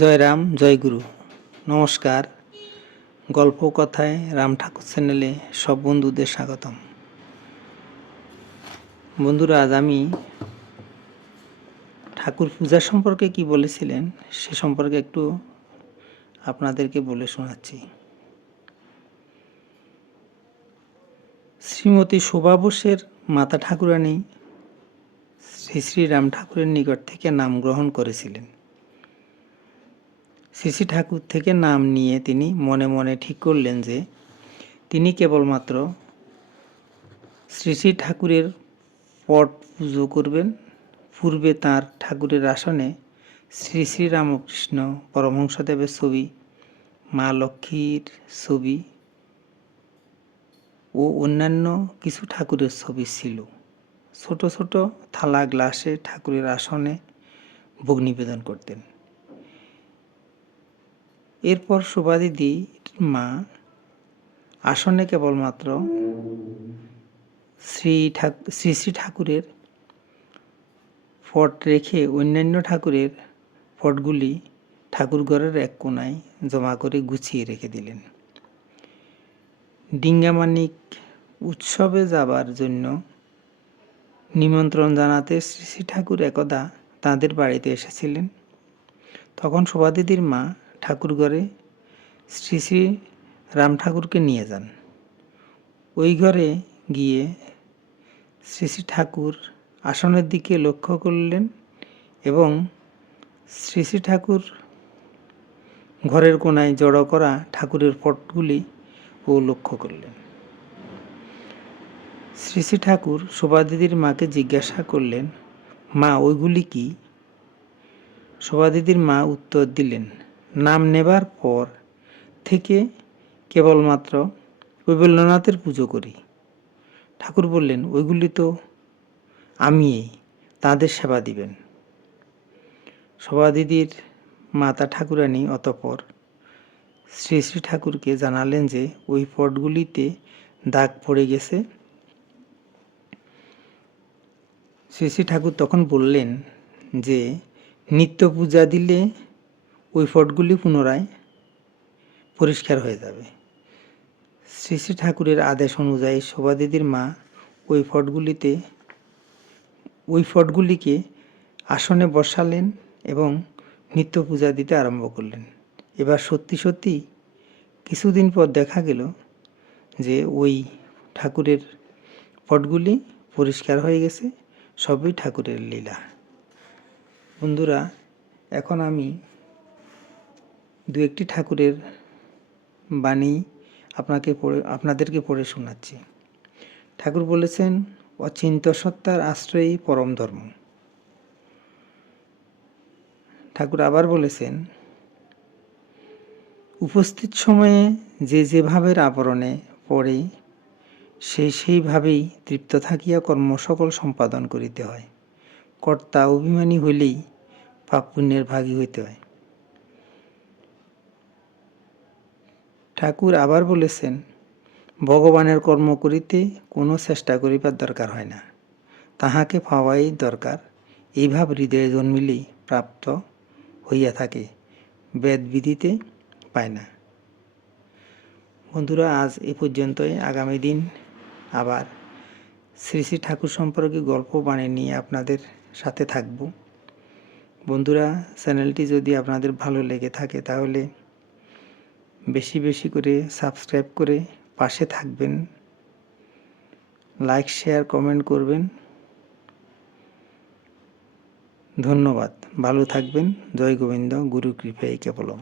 জয় রাম, জয় গুরু। নমস্কার। গল্প কথায় রাম ঠাকুর চ্যানেলে সব বন্ধুদের স্বাগতম। বন্ধুরা, আজ আমি ঠাকুর পূজা সম্পর্কে কি বলেছিলেন সে সম্পর্কে একটু আপনাদেরকে বলে শোনাচ্ছি। শ্রীমতী শোভা বোসের মাতা ঠাকুরানী শ্রী শ্রী রাম ঠাকুরের নিকট থেকে নাম গ্রহণ করেছিলেন। শ্রী শ্রী ঠাকুর থেকে নাম নিয়ে তিনি মনে মনে ঠিক করলেন যে তিনি কেবলমাত্র শ্রী শ্রী ঠাকুরের পট পুজো করবেন। পূর্বে তাঁর ঠাকুরের আসনে শ্রী শ্রী রামকৃষ্ণ পরমহংসদেবের ছবি, মা লক্ষ্মীর ছবি ও অন্যান্য কিছু ঠাকুরের ছবি ছিল। ছোট ছোট থালা গ্লাসে ঠাকুরের আসনে ভোগ নিবেদন করতেন। এরপর শোভাদিদির মা আসনে কেবলমাত্র শ্রী শ্রী ঠাকুরের পট রেখে অন্যান্য ঠাকুরের পটগুলি ঠাকুরঘরের এক কোণায় জমা করে গুছিয়ে রেখে দিলেন। ডিঙ্গামানিক উৎসবে যাবার জন্য নিমন্ত্রণ জানাতে শ্রী শ্রী ঠাকুর একদা তাঁদের বাড়িতে এসেছিলেন। তখন শোভাদিদির মা ঠাকুরঘরে শ্রী শ্রী রাম ঠাকুরকে নিয়ে যান। ওই ঘরে গিয়ে শ্রী শ্রী ঠাকুর আসনের দিকে লক্ষ্য করলেন এবং শ্রী শ্রী ঠাকুর ঘরের কোণায় জড়ো করা ঠাকুরের পটগুলি ও লক্ষ্য করলেন। শ্রী শ্রী ঠাকুর শোভাদিদির মাকে জিজ্ঞাসা করলেন, মা, ওইগুলি কি? শোভাদিদির মা উত্তর দিলেন, নাম নেবার পর থেকে কেবলমাত্র কৈবল্যনাথের পুজো করি। ঠাকুর বললেন, ওইগুলি তো আমিই, তাঁদের সেবা দিবেন। শোভাদিদির মাতা ঠাকুরানী অতঃপর শ্রী শ্রী ঠাকুরকে জানালেন যে ওই পটগুলিতে দাগ পড়ে গেছে। শ্রী শ্রী ঠাকুর তখন বললেন যে নিত্য পূজা দিলে ওই পটগুলি পুনরায় পরিষ্কার হয়ে যাবে। শ্রী শ্রী ঠাকুরের আদেশ অনুযায়ী শোভাদিদির মা ওই পটগুলিকে আসনে বসালেন এবং নিত্য পূজা দিতে আরম্ভ করলেন। এবার সত্যি সত্যি কিছুদিন পর দেখা গেল যে ওই ঠাকুরের পটগুলি পরিষ্কার হয়ে গেছে। সবই ঠাকুরের লীলা। বন্ধুরা, এখন আমি দু একটি ঠাকুরের বাণী আপনাদেরকে পড়ে শোনাচ্ছি। ঠাকুর বলেছেন, অচিন্ত সত্তার আশ্রয়ই পরম ধর্ম। ঠাকুর আবার বলেছেন, উপস্থিত সময়ে যে যে ভাবের আবরণে পড়ে সেইভাবেই তৃপ্ত থাকিয়া কর্ম সকল সম্পাদন করিতে হয়। কর্তা অভিমানী হইলেই পাপ পুণ্যের ভাগী হইতে হয়। ঠাকুর আবার বলেছেন, ভগবানের কর্ম করিতে কোনো চেষ্টা করিবার দরকার হয় না, তাহাকে পাওয়াই দরকার। এই ভাব হৃদয়ে জন্মিলেই প্রাপ্ত হইয়া থাকে, বেদ বিধিতে পায় না। বন্ধুরা, আজ এ পর্যন্তই। আগামী দিন আবার শ্রী শ্রী ঠাকুর সম্পর্কে গল্প বানিয়ে নিয়ে আপনাদের সাথে থাকব। বন্ধুরা, চ্যানেলটি যদি আপনাদের ভালো লেগে থাকে তাহলে বেশি বেশি করে সাবস্ক্রাইব করে পাশে থাকবেন, লাইক শেয়ার কমেন্ট করবেন। ধন্যবাদ। ভালো থাকবেন। জয় গোবিন্দ। গুরু কৃপায় কেবলম।